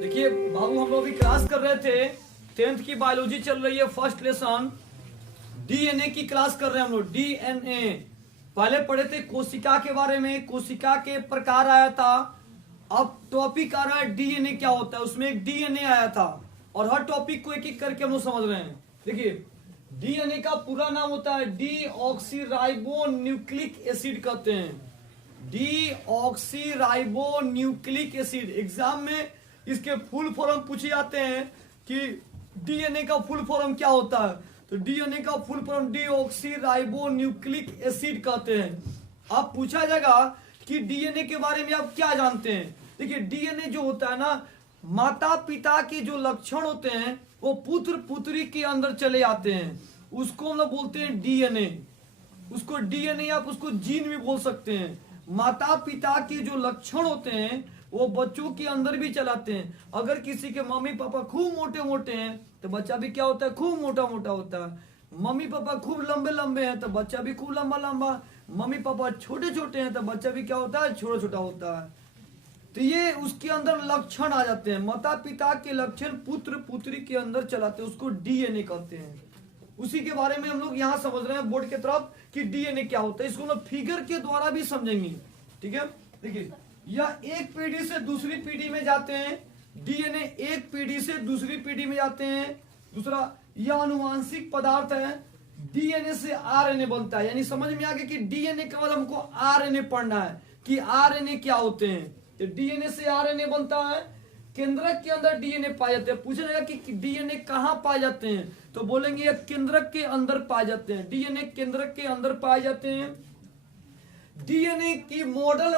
देखिए बाबू, हम लोग अभी क्लास कर रहे थे, 10th की बायोलॉजी चल रही है, फर्स्ट लेसन डीएनए की क्लास कर रहे हैं हम लोग। डीएनए पहले पढ़े थे कोशिका के बारे में, कोशिका के प्रकार आया था। अब टॉपिक आ रहा है डीएनए क्या होता है, उसमें एक डीएनए आया था और हर टॉपिक को एक एक करके हम लोग समझ रहे हैं। देखिए डीएनए का पूरा नाम होता है डीऑक्सीराइबो न्यूक्लिक एसिड कहते हैं। डीऑक्सीराइबो न्यूक्लिक एसिड एग्जाम में इसके फुल फॉर्म पूछे जाते हैं कि डीएनए का फुल फॉर्म क्या होता है, तो डीएनए का full form deoxyribo nucleic acid कहते हैं। अब पूछा जाएगा कि डीएनए के बारे में आप क्या जानते हैं। देखिए डीएनए जो होता है ना, माता पिता के जो लक्षण होते हैं वो पुत्र पुत्री के अंदर चले आते हैं, उसको हम लोग बोलते हैं डीएनए। उसको डीएनए आप उसको जीन भी बोल सकते हैं। माता पिता के जो लक्षण होते हैं वो बच्चों के अंदर भी चलाते हैं। अगर किसी के मम्मी पापा खूब मोटे मोटे हैं तो बच्चा भी क्या होता है, खूब मोटा मोटा होता है। मम्मी पापा खूब लंबे लंबे हैं तो बच्चा भी खूब लंबा लंबा। मम्मी पापा छोटे छोटे हैं तो बच्चा भी क्या होता है, छोटा छोटा होता है। तो ये उसके अंदर लक्षण आ जाते हैं, माता पिता के लक्षण पुत्र पुत्री के अंदर चलाते हैं, उसको डीएनए कहते हैं। उसी के बारे में हम लोग यहाँ समझ रहे हैं बोर्ड की तरफ कि डीएनए क्या होता है। इसको हम लोग फिगर के द्वारा भी समझेंगे, ठीक है। देखिए यह एक पीढ़ी से दूसरी पीढ़ी में जाते हैं, डीएनए एक पीढ़ी से दूसरी पीढ़ी में जाते हैं। दूसरा, यह अनुवांशिक पदार्थ है, डीएनए से आरएनए बनता है। यानी समझ में आ गया कि डीएनए के बाद हमको आरएनए पढ़ना है कि आरएनए क्या होते हैं। तो डीएनए से आरएनए बनता है। केंद्रक के अंदर डीएनए पाए जाते हैं। पूछा जाएगा कि डीएनए कहाँ पाए जाते हैं, तो बोलेंगे ये केंद्रक के अंदर पाए जाते हैं। डीएनए केंद्रक के अंदर पाए जाते हैं। डीएनए की मॉडल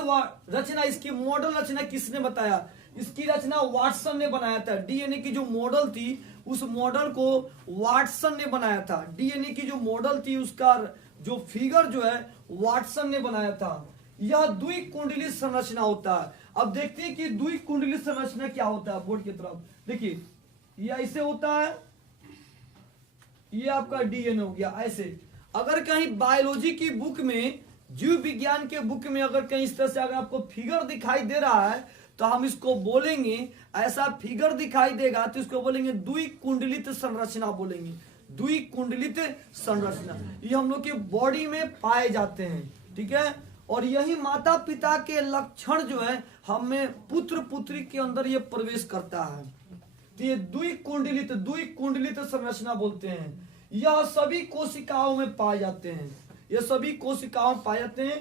रचना, इसकी मॉडल रचना किसने बताया, इसकी रचना वाटसन ने बनाया था। डीएनए की जो मॉडल थी उस मॉडल को वाटसन ने बनाया था। डीएनए की जो मॉडल थी उसका जो फिगर जो है वाटसन ने बनाया था। यह द्विकुंडली संरचना होता है। अब देखते हैं कि द्विकुंडली संरचना क्या होता है। बोर्ड की तरफ देखिए, यह ऐसे होता है, ये आपका डीएनए हो गया ऐसे। अगर कहीं बायोलॉजी की बुक में, जीव विज्ञान के बुक में अगर कहीं इस तरह से अगर आपको फिगर दिखाई दे रहा है तो हम इसको बोलेंगे, ऐसा फिगर दिखाई देगा तो इसको बोलेंगे द्विकुंडलित संरचना बोलेंगे। द्विकुंडलित संरचना ये हम लोग के बॉडी में पाए जाते हैं, ठीक है। और यही माता पिता के लक्षण जो है हमें पुत्र पुत्री के अंदर ये प्रवेश करता है, तो ये द्विकुंडलित संरचना बोलते हैं। यह सभी कोशिकाओं में पाए जाते हैं, ये सभी कोशिकाओं में पाए जाते हैं।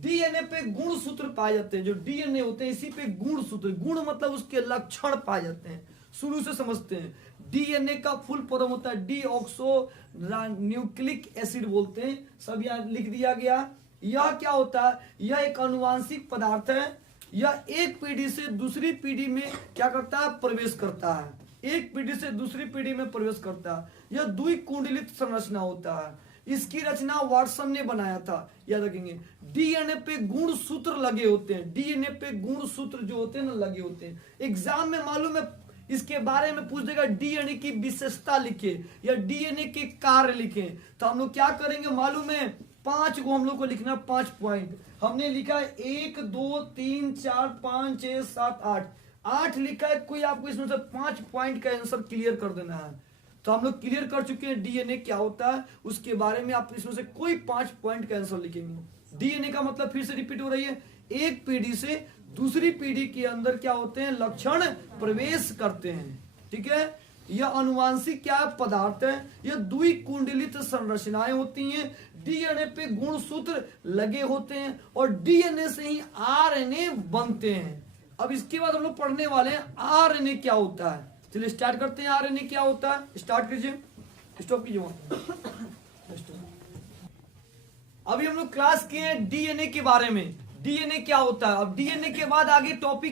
डीएनए पे गुण सूत्र पाए जाते हैं। जो डीएनए होते हैं इसी पे गुण सूत्र, गुण मतलब उसके लक्षण पाए जाते हैं। शुरू से समझते हैं। डीएनए का फुल फॉर्म होता है डीऑक्सो न्यूक्लिक एसिड बोलते हैं, सब यहाँ लिख दिया गया। यह क्या होता है, यह एक अनुवांशिक पदार्थ है। यह एक पीढ़ी से दूसरी पीढ़ी में क्या करता है, प्रवेश करता है। एक पीढ़ी से दूसरी पीढ़ी में प्रवेश करता है। यह द्विकुंडलित संरचना होता है। इसकी रचना वाटसन ने बनाया था, याद रखेंगे। डीएनए पे गुण सूत्र लगे होते हैं, डीएनए पे गुण सूत्र जो होते हैं ना लगे होते हैं। एग्जाम में मालूम है इसके बारे में पूछ देगा, डीएनए की विशेषता लिखे या डीएनए के कार्य लिखे। तो हम लोग क्या करेंगे मालूम है, 5 को हम लोग को लिखना, 5 पॉइंट हमने लिखा है। 1 2 3 4 5 6 7 8 लिखा है। कोई आपको इसमें से 5 पॉइंट का आंसर क्लियर कर देना है। तो हम लोग क्लियर कर चुके हैं डीएनए क्या होता है, उसके बारे में आप इसमें से कोई 5 पॉइंट का आंसर लिखेंगे। डीएनए का मतलब फिर से रिपीट हो रही है, एक पीढ़ी से दूसरी पीढ़ी के अंदर क्या होते हैं, लक्षण प्रवेश करते हैं, ठीक है। यह अनुवांशिक क्या पदार्थ है, यह द्विकुंडलित संरचनाएं होती हैं। डीएनए पे गुण सूत्र लगे होते हैं और डीएनए से ही आरएनए बनते हैं। अब इसके बाद हम लोग पढ़ने वाले हैं आरएनए क्या होता है। चलिए स्टार्ट करते हैं। आरएनए क्या होता है, स्टार्ट कीजिए, स्टॉप कीजिए। अभी हम लोग क्लास किए हैं डीएनए के बारे में, डीएनए क्या होता है। अब डीएनए के बाद आगे टॉपिक